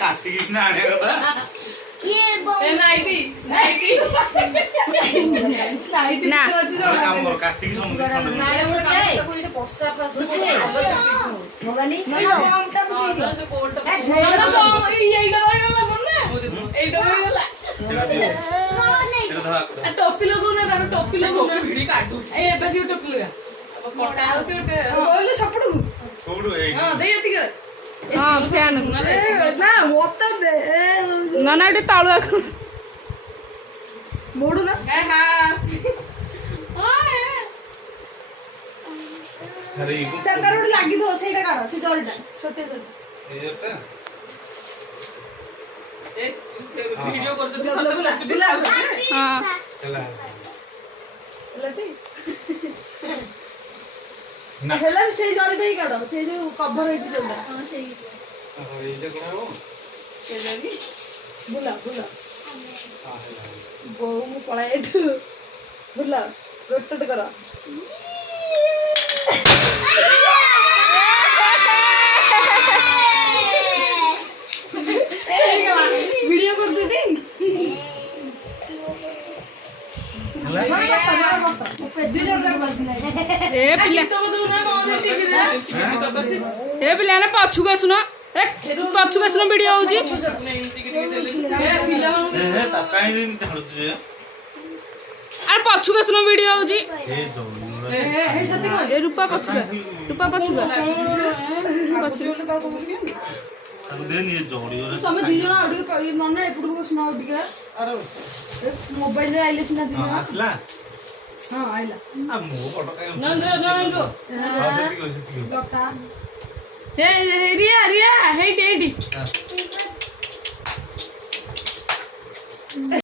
काटी कितना आने का ये नाइटी ना काम कर काटी की समझ पसा फास्ट भवानी टोपी लगौना टोपी लगौना भिड़ी काटू टोपी लगा कटा होचे सपड़ू छोड़ो एक हां दे यतिक हाँ फैन ना मोता दे ना ना ये तालुआ मोड़ू ना हां अरे सेंटर रोड लागी थो सेटा काढ से जरीटा छोटे छोटे एटा एक वीडियो करतो ते हाँ चला लटी ना हेला से जरीटा ही काढ से जो कवर होई जोडा हां सही एटा कोन हो से जरी बुला हां है बो मु पळा एठू बुला रोटेट करा वीडियो करतो ती ए पिला ए पिला ने पछुक आसुना ए पछुक आसुना वीडियो होजी ए ता काई दिन झाड़ू तुझे अरे पछुक आसुना वीडियो होजी ए जोड़ी ए रूपा पछुक अब देन ये जोड़ी और तमे दी जणा अडी कई नन्ना एपुडको बसना अडीका अरे मोबाइल रे आइले सिना दी जणा असला हां आइला आ मो फोटो काय नंदो ठीक कथा हे रिया हेटी हेटी हां